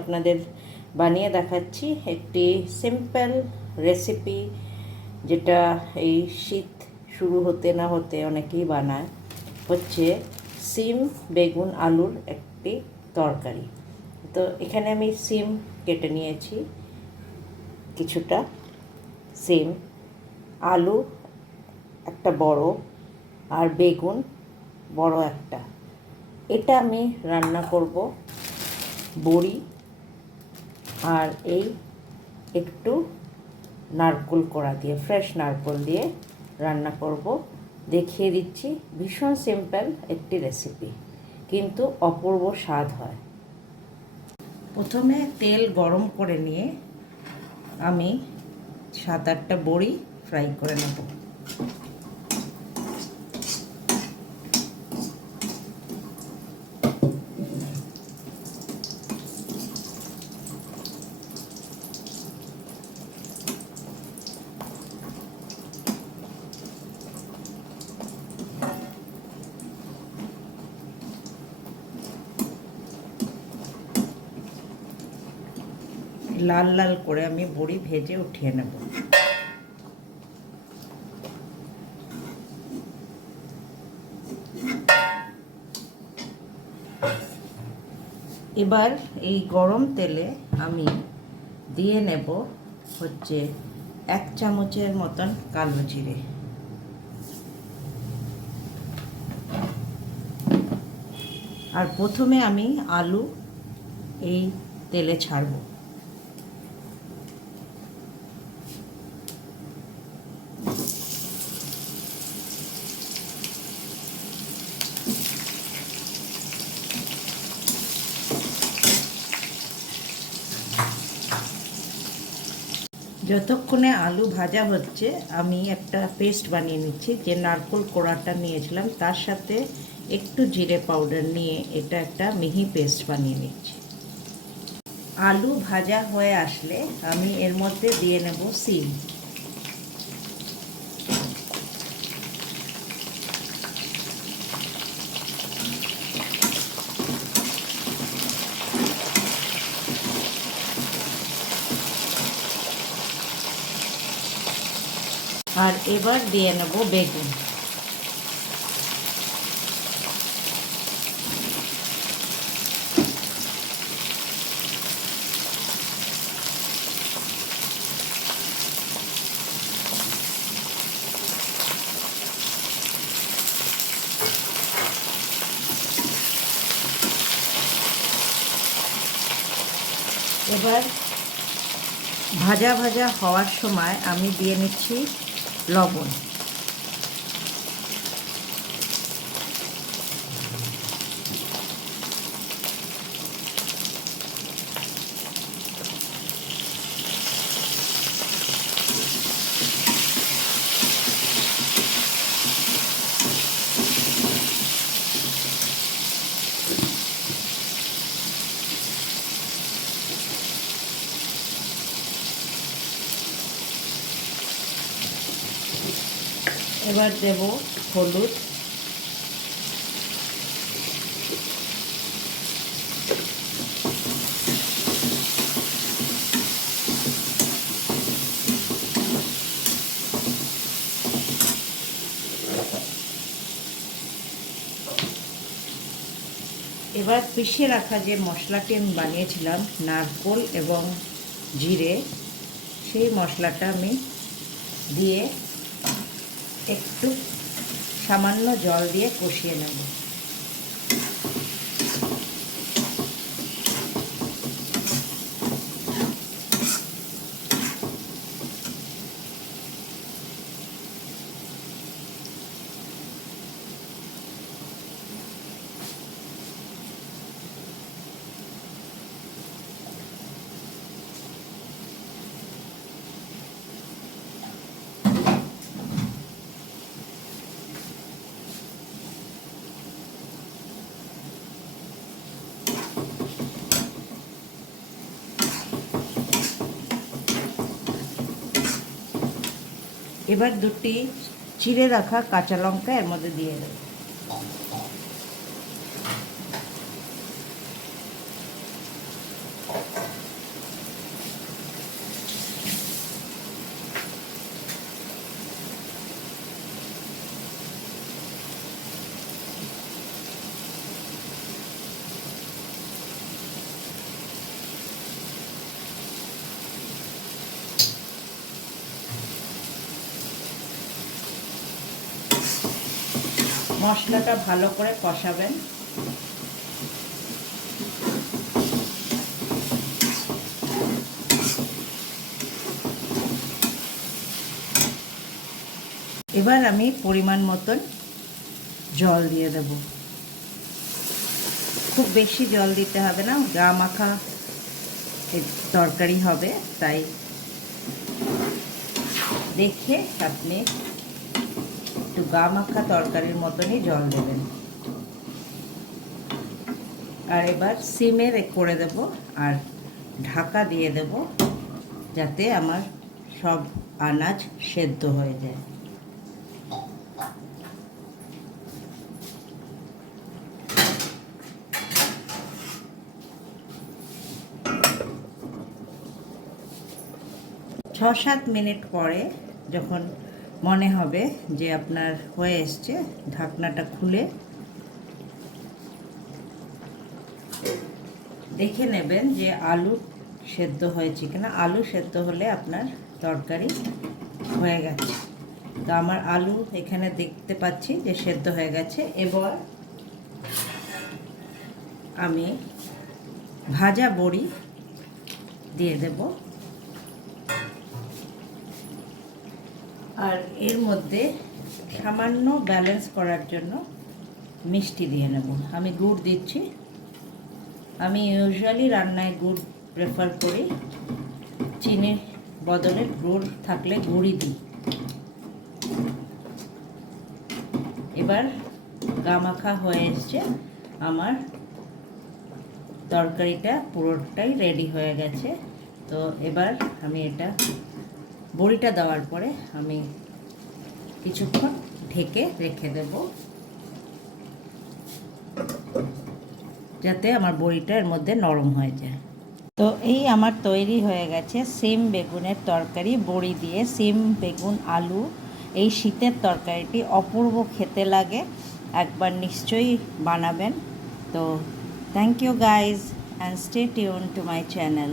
আপনাদের বানিয়ে দেখাচ্ছি একটি সিম্পল রেসিপি, যেটা এই শীত শুরু হতে না হতে অনেকেই বানায়। হচ্ছে সিম বেগুন আলুর একটি তরকারি। তো এখানে আমি সিম কেটে নিয়েছি কিছুটা, সিম, আলু একটা বড়, আর বেগুন বড় একটা। এটা আমি রান্না করব বড়ি আর এই একটু নারকেল কোড়া দিয়ে, ফ্রেশ নারকেল দিয়ে রান্না করব। দেখিয়ে দিচ্ছি, ভীষণ সিম্পল একটি রেসিপি, কিন্তু অপূর্ব স্বাদ হয়। প্রথমে তেল গরম করে নিয়ে আমি 7-8টা বড়ি ফ্রাই করে নেব। লাল লাল করে আমি বড়ি ভেজে উঠিয়ে নেব। এবার এই গরম তেলে আমি দিয়ে নেব হচ্ছে 1 চামচের মতন কালো জিরে, আর প্রথমে আমি আলু এই তেলে ছাড়ব। যতক্ষণে আলু ভাজা হচ্ছে আমি একটা পেস্ট বানিয়ে নিচ্ছি। যে নারকেল কোড়াটা নিয়েছিলাম তার সাথে একটু জিরে পাউডার নিয়ে এটা একটা মিহি পেস্ট বানিয়ে নিচ্ছি। আলু ভাজা হয়ে আসলে আমি এর মধ্যে দিয়ে নেব সিম। আর এবার দিয়ে নেব বেগুন। এবার ভাজা ভাজা হওয়ার সময় আমি দিয়ে নিচ্ছি লবণ। এবার দেব হলুদ, এবার পিষে রাখা যে মশলাটি আমি বানিয়েছিলাম নারকেল এবং জিরে, সেই মশলাটা আমি দিয়ে একটু সামান্য জল দিয়ে কষিয়ে নেব। এবার দুটি চিড়ে রাখা কাঁচা লঙ্কা এর মধ্যে দিয়ে দেব। মশলাটা ভালো করে কষাবেন। এবার আমি পরিমাণ মতন জল দিয়ে দেব। খুব বেশি জল দিতে হবে না, গা মাখা তরকারি হবে, তাই দেখে আপনি একটু গা মাখা তরকারির মতনই জল দেবেন। আর এবার সিমে করে দেব আর ঢাকা দিয়ে দেব, যাতে আমার সব আনাজ সেদ্ধ হয়ে যায়। ছ 7 মিনিট পরে যখন মনে হবে যে আপনার হয়ে এসছে, ঢাকনাটা খুলে দেখে নেবেন যে আলু সেদ্ধ হয়েছে কিনা। আলু সেদ্ধ হলে আপনার তরকারি হয়ে গেছে। তো আমার আলু এখানে দেখতে পাচ্ছি যে সেদ্ধ হয়ে গেছে। এবার আমি ভাজা বড়ি দিয়ে দেব, আর এর মধ্যে সামান্য ব্যালেন্স করার জন্য মিষ্টি দিয়ে নেব। আমি গুড় দিচ্ছি। আমি ইউজুয়ালি রান্নায় গুড় প্রেফার করি, চিনির বদলে গুড় থাকলে গুড়ই দিই। এবার গামাখা হয়ে এসছে, আমার তরকারিটা পুরোটাই রেডি হয়ে গেছে। তো এবার আমি এটা বড়িটা দেওয়ার পরে আমি কিছুক্ষণ ঢেকে রেখে দেব, যাতে আমার বড়িটা এর মধ্যে নরম হয়ে যায়। তো এই আমার তৈরি হয়ে গেছে সিম বেগুনের তরকারি বড়ি দিয়ে। সিম বেগুন আলু এই শীতের তরকারিটি অপূর্ব খেতে লাগে, একবার নিশ্চয়ই বানাবেন। তো thank you guys and stay tune to my channel.